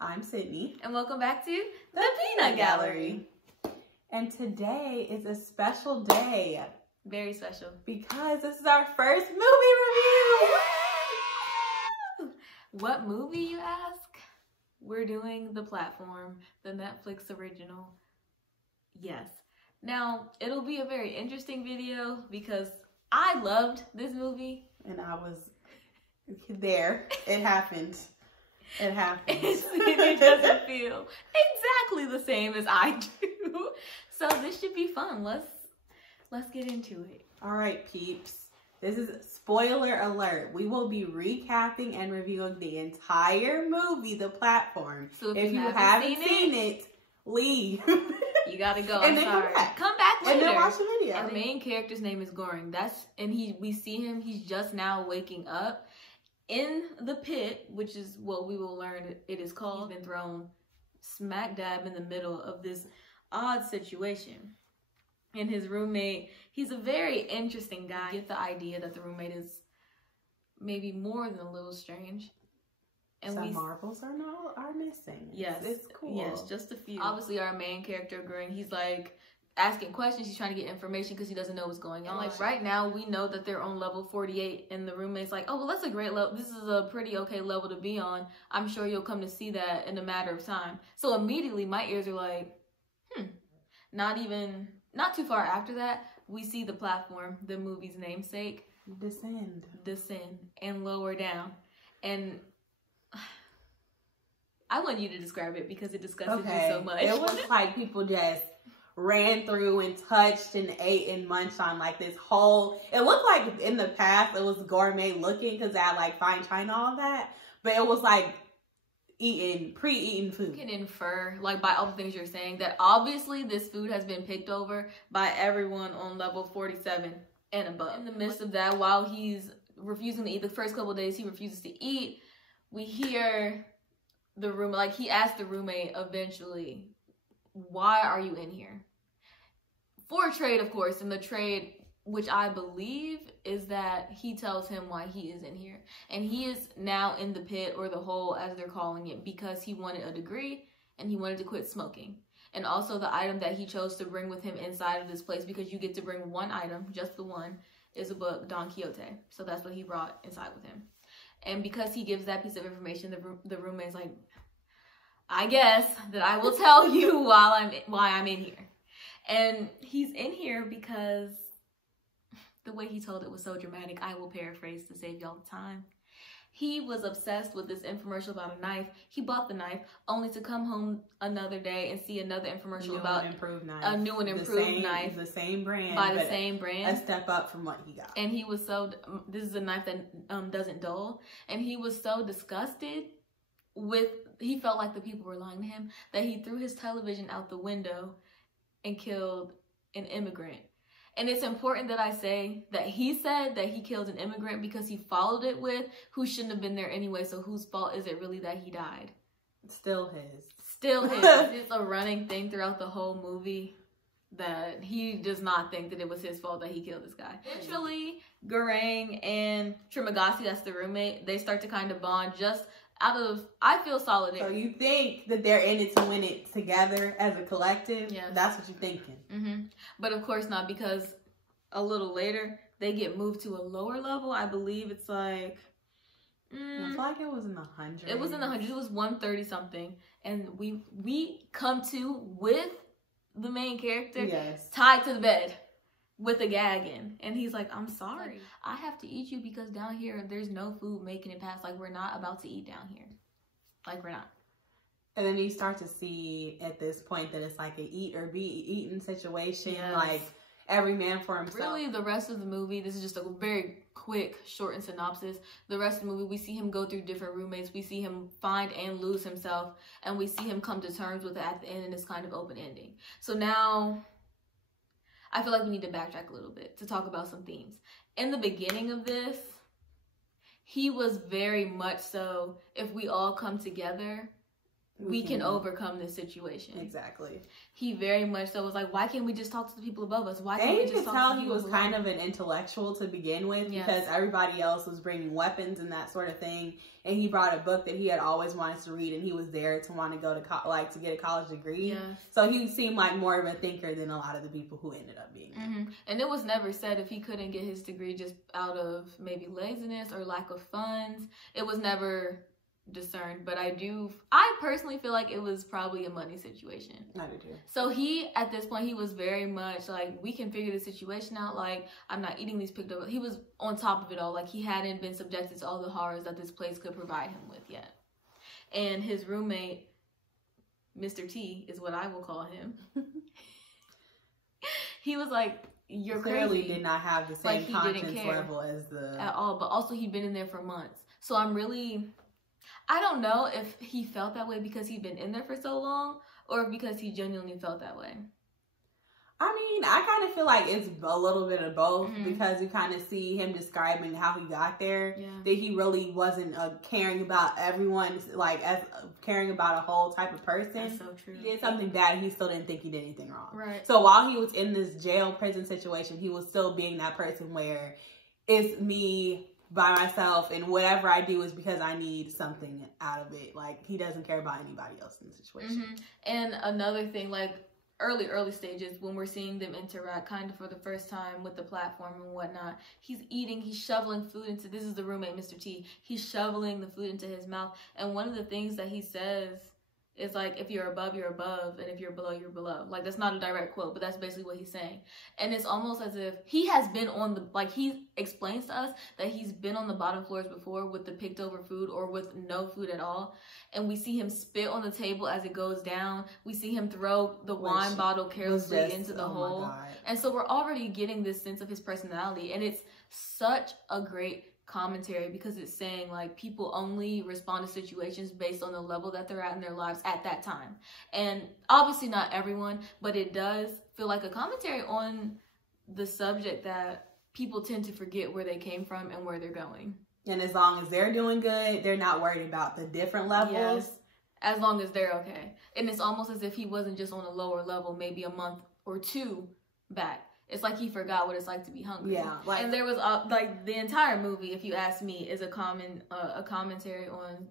I'm Sydney. And welcome back to The Peanut Gallery. And today is a special day. Very special. Because this is our first movie review! What movie, you ask? We're doing The Platform, the Netflix original. Yes. Now, it'll be a very interesting video because I loved this movie. And I was there. It happened. It happened. It doesn't feel exactly the same as I do. So this should be fun. Let's get into it. All right, peeps. This is spoiler alert. We will be recapping and reviewing the entire movie, The Platform. So if you haven't seen it, leave. You gotta go. And I'm then sorry. come back later. and then watch the video. Our main character's name is Goring. We see him. He's just now waking up in the pit, which is what we will learn it is called. He's been thrown smack dab in the middle of this odd situation. And his roommate, he's a very interesting guy. You get the idea that the roommate is maybe more than a little strange. And some marbles are missing. Yes, it's cool. Yes, just a few. Obviously, our main character, Goring, he's like asking questions. He's trying to get information because he doesn't know what's going on. Like right now, we know that they're on level 48, and the roommate's like, "Oh, well, that's a great level. This is a pretty okay level to be on. I'm sure you'll come to see that in a matter of time." So immediately, my ears are like, Not too far after that, we see The Platform, the movie's namesake, descend, and lower down, and I want you to describe it because it disgusted me so much. It was like people just ran through and touched and ate and munched on like this whole, it looked like in the past it was gourmet looking because they had like fine china, all that, but it was like pre-eaten food. You can infer, like by all the things you're saying, that obviously this food has been picked over by everyone on level 47 and above. In the midst of that, while he's refusing to eat, the first couple of days he refuses to eat, we hear the room, like he asked the roommate eventually, "Why are you in here?" For a trade, of course, and the trade, which I believe is that he tells him why he is in here. And he is now in the pit, or the hole as they're calling it, because he wanted a degree and he wanted to quit smoking. And also the item that he chose to bring with him inside of this place, because you get to bring one item, just the one, is a book, Don Quixote. So that's what he brought inside with him. And because he gives that piece of information, the roommate's like, "I guess that I will tell you why I'm in here." And he's in here because the way he told it was so dramatic. I will paraphrase to save y'all the time. He was obsessed with this infomercial about a knife. He bought the knife only to come home another day and see another infomercial about a new and improved knife. The same brand. By the same brand. A step up from what he got. And he was so, this is a knife that doesn't dull. And he was so disgusted with, he felt like the people were lying to him, that he threw his television out the window and killed an immigrant. And it's important that I say that he said that he killed an immigrant because he followed it with, "Who shouldn't have been there anyway, so whose fault is it really that he died?" Still his. Still his. It's a running thing throughout the whole movie that he does not think that it was his fault that he killed this guy. Eventually, Goring and Trimagasi, that's the roommate, they start to kind of bond just out of, I feel, solidarity. So you think that they're in it to win it together as a collective? Yes. That's what you're thinking. But of course not, because a little later they get moved to a lower level. I believe it's like I feel like it was in the hundreds. It was in the hundreds. It was 130 something, and we come to with the main character tied to the bed with a gag in, and he's like, "I'm sorry, I have to eat you because down here there's no food making it past. Like, we're not about to eat down here. Like, we're not." And then you start to see at this point that it's like an eat or be eaten situation. Like every man for himself. Really, the rest of the movie, this is just a very quick, shortened synopsis. The rest of the movie, we see him go through different roommates. We see him find and lose himself, and we see him come to terms with it at the end, and it's kind of open ending. So now, I feel like we need to backtrack a little bit to talk about some themes. In the beginning of this, he was very much so, if we all come together, we can overcome this situation. Exactly. He very much so was like, why can't we just talk to the people above us? Why can't and we you just could talk to tell he was kind of an intellectual to begin with, because everybody else was bringing weapons and that sort of thing. And he brought a book that he had always wanted to read, and he was there to want to go to to get a college degree. Yes. So he seemed like more of a thinker than a lot of the people who ended up being there. And it was never said if he couldn't get his degree just out of maybe laziness or lack of funds. It was never discerned, but I personally feel like it was probably a money situation. I do too. So he, at this point, he was very much like, we can figure the situation out. Like, I'm not eating these picked up. He was on top of it all. Like, he hadn't been subjected to all the horrors that this place could provide him with yet. And his roommate, Mr. T, is what I will call him. He was like, you're clearly crazy. Did not have the same conscience level as at all, but also he'd been in there for months. So I don't know if he felt that way because he'd been in there for so long, or because he genuinely felt that way. I mean, I kind of feel like it's a little bit of both, because you kind of see him describing how he got there, that he really wasn't caring about everyone, like as caring about a whole type of person. That's so true. He did something bad, he still didn't think he did anything wrong. Right. So while he was in this jail prison situation, he was still being that person where it's me by myself, and whatever I do is because I need something out of it. Like, he doesn't care about anybody else in the situation. And another thing, like early stages, when we're seeing them interact kind of for the first time with the platform and whatnot, he's eating, he's shoveling food into, this is the roommate, Mr. T, he's shoveling the food into his mouth. And one of the things that he says is like, if you're above, you're above, and if you're below, you're below. Like, that's not a direct quote, but that's basically what he's saying. And it's almost as if he has been on the, like, he explains to us that he's been on the bottom floors before with the picked over food or with no food at all. And we see him spit on the table as it goes down. We see him throw the wine bottle carelessly into the hole. And so we're already getting this sense of his personality. And it's such a great commentary, because it's saying like people only respond to situations based on the level that they're at in their lives at that time. And obviously not everyone, but it does feel like a commentary on the subject that people tend to forget where they came from and where they're going. And as long as they're doing good, they're not worried about the different levels. Yes, as long as they're okay. And it's almost as if he wasn't just on a lower level maybe a month or two back. It's like he forgot what it's like to be hungry. Yeah, like, and there was like the entire movie, if you ask me, is a commentary on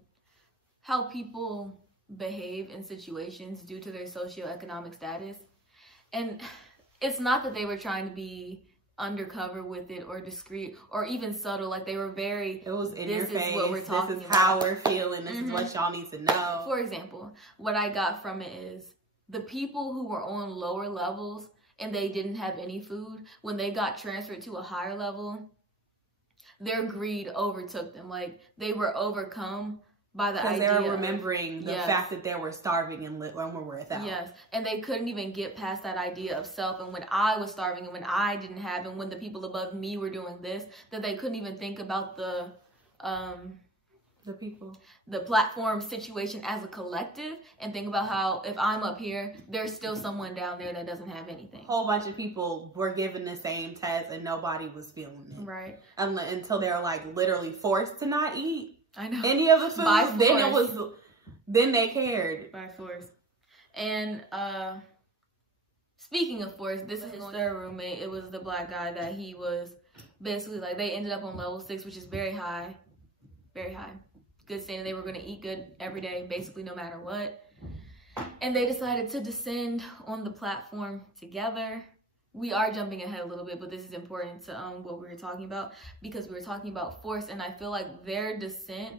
how people behave in situations due to their socioeconomic status. And it's not that they were trying to be undercover with it or discreet or even subtle. Like, they were very, it was in your face. This is what we're talking about. This is how we're feeling. This is what y'all need to know. For example, what I got from it is the people who were on lower levels and they didn't have any food, when they got transferred to a higher level, their greed overtook them. Like, they were overcome by the idea. Because they were remembering the fact that they were starving and when we were without. Yes, and they couldn't even get past that idea of self. And when I was starving and when I didn't have, and when the people above me were doing this, that they couldn't even think about the platform situation as a collective, and think about how if I'm up here, there's still someone down there that doesn't have anything. A whole bunch of people were given the same test and nobody was feeling it. Right. Until they were like literally forced to not eat any of the food. By force. Then they cared. By force. And speaking of force, this is his third roommate. It was the black guy that he was basically like, they ended up on level 6, which is very high. Very high. Good standing. They were going to eat good every day, basically no matter what. And they decided to descend on the platform together. We are jumping ahead a little bit, but this is important to what we were talking about, because we were talking about force, and I feel like their descent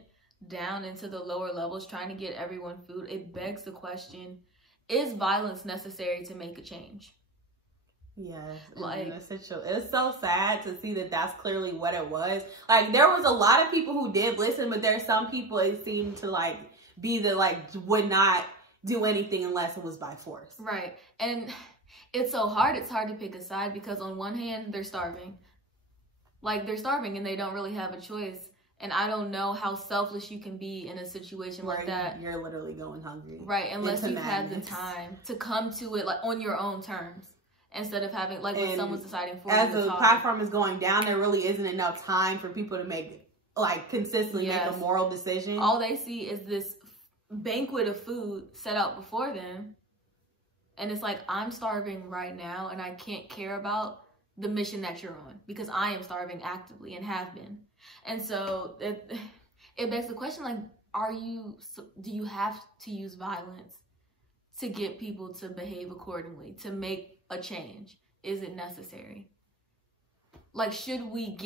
down into the lower levels, trying to get everyone food, it begs the question, is violence necessary to make a change? Yes, like, it's so sad to see that that's clearly what it was. Like, there was a lot of people who did listen, but there's some people it seemed to like be the like would not do anything unless it was by force. Right. And it's so hard. It's hard to pick a side, because on one hand, they're starving. Like, they're starving and they don't really have a choice. And I don't know how selfless you can be in a situation like that. You're literally going hungry. Right. Unless you've had the time to come to it like on your own terms. Instead of having, like, when someone's deciding for you. As the platform is going down, there really isn't enough time for people to make, like, consistently make a moral decision. All they see is this banquet of food set out before them. And it's like, I'm starving right now and I can't care about the mission that you're on because I am starving actively and have been. And so it begs the question, like, do you have to use violence to get people to behave accordingly, to make a change? Is it necessary? Like, should we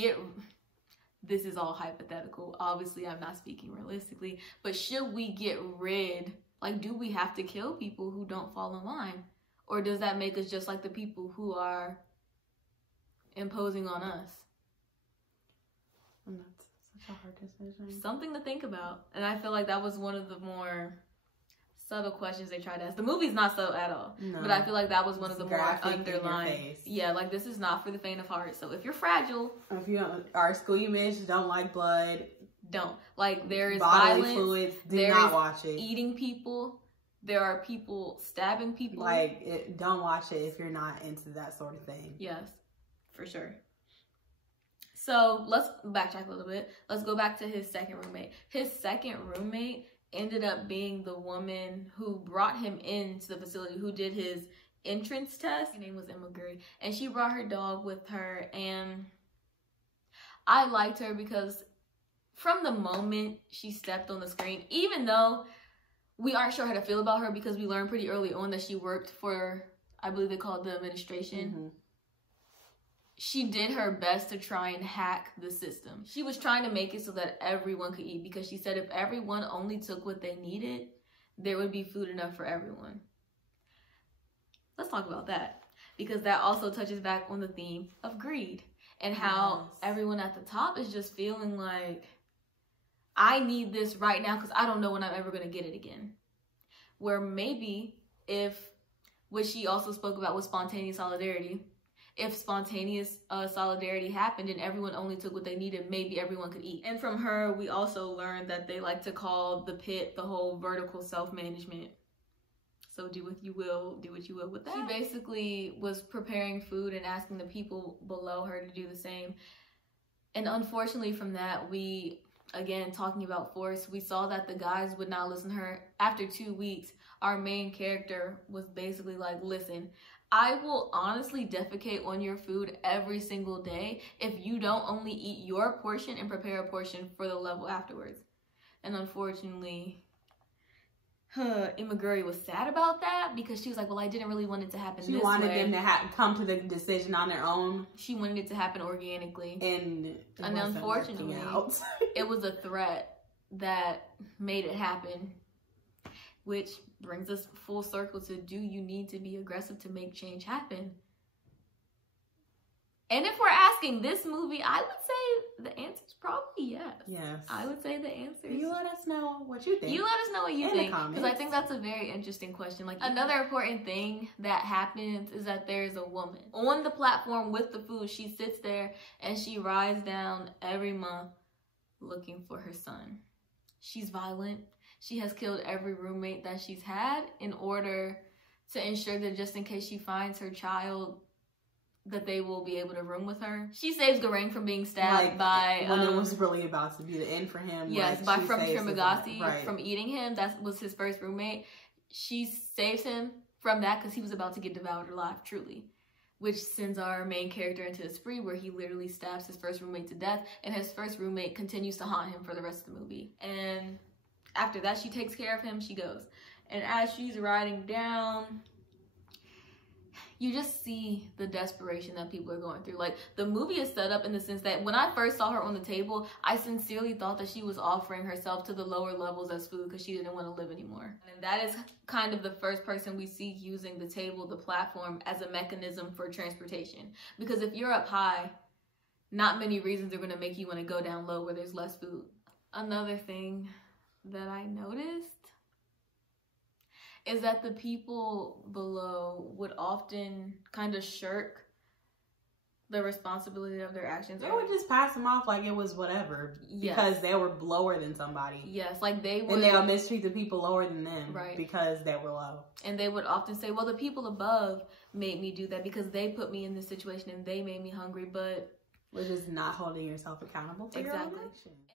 this is all hypothetical. Obviously, I'm not speaking realistically, but should we get rid, like, do we have to kill people who don't fall in line? Or does that make us just like the people who are imposing on us? That's such a hard decision. Something to think about. And I feel like that was one of the more subtle questions they tried to ask. The movie's not subtle at all. No. But I feel like that was one of the more underlying. Yeah, like, this is not for the faint of heart. So if you're fragile, if you are squeamish, don't like blood, don't. Like, there is bodily violence, fluids, do not watch it. Eating people, there are people stabbing people. Like, don't watch it if you're not into that sort of thing. Yes, for sure. So let's backtrack a little bit. Let's go back to his second roommate. His second roommate ended up being the woman who brought him into the facility, who did his entrance test. Her name was Emma Gurry, and she brought her dog with her. And I liked her because from the moment she stepped on the screen, even though we aren't sure how to feel about her because we learned pretty early on that she worked for, I believe they call it the administration. Mm-hmm. She did her best to try and hack the system. She was trying to make it so that everyone could eat, because she said if everyone only took what they needed, there would be food enough for everyone. Let's talk about that, because that also touches back on the theme of greed and how everyone at the top is just feeling like, I need this right now because I don't know when I'm ever going to get it again. Where maybe what she also spoke about was spontaneous solidarity. If spontaneous solidarity happened and everyone only took what they needed, maybe everyone could eat. And from her, we also learned that they like to call the pit the whole vertical self-management. So do what you will with that. She basically was preparing food and asking the people below her to do the same. And unfortunately from that, again, talking about force, we saw that the guys would not listen to her. After 2 weeks, our main character was basically like, listen, I will honestly defecate on your food every single day if you don't only eat your portion and prepare a portion for the level afterwards. And unfortunately, Emma Gurry was sad about that because she was like, well, I didn't really want it to happen this way. She wanted them to come to the decision on their own. She wanted it to happen organically. And unfortunately, it was a threat that made it happen. Which brings us full circle to, do you need to be aggressive to make change happen? And if we're asking this movie, I would say the answer is probably yes. Yes. I would say the answer is... You let us know what you think. You let us know what you think. Because I think that's a very interesting question. Like, another important thing that happens is that there's a woman on the platform with the food. She sits there and she rides down every month looking for her son. She's violent. She has killed every roommate that she's had in order to ensure that just in case she finds her child, that they will be able to room with her. She saves Garang from being stabbed by... when it was really about to be the end for him. Yes, by from Trimagasi, from eating him. That was his first roommate. She saves him from that because he was about to get devoured alive, truly. Which sends our main character into a spree where he literally stabs his first roommate to death, and his first roommate continues to haunt him for the rest of the movie. And after that, she takes care of him, she goes. And as she's riding down, you just see the desperation that people are going through. Like, the movie is set up in the sense that when I first saw her on the table, I sincerely thought that she was offering herself to the lower levels as food because she didn't want to live anymore. And that is kind of the first person we see using the table, the platform, as a mechanism for transportation. Because if you're up high, not many reasons are going to make you want to go down low where there's less food. Another thing that I noticed is that the people below would often kind of shirk the responsibility of their actions. They would just pass them off like it was whatever. Yes. Because they were lower than somebody. Yes, like they would. And they would mistreat the people lower than them. Right. Because they were low. And they would often say, well, the people above made me do that because they put me in this situation and they made me hungry, but... Which is not holding yourself accountable to your own actions.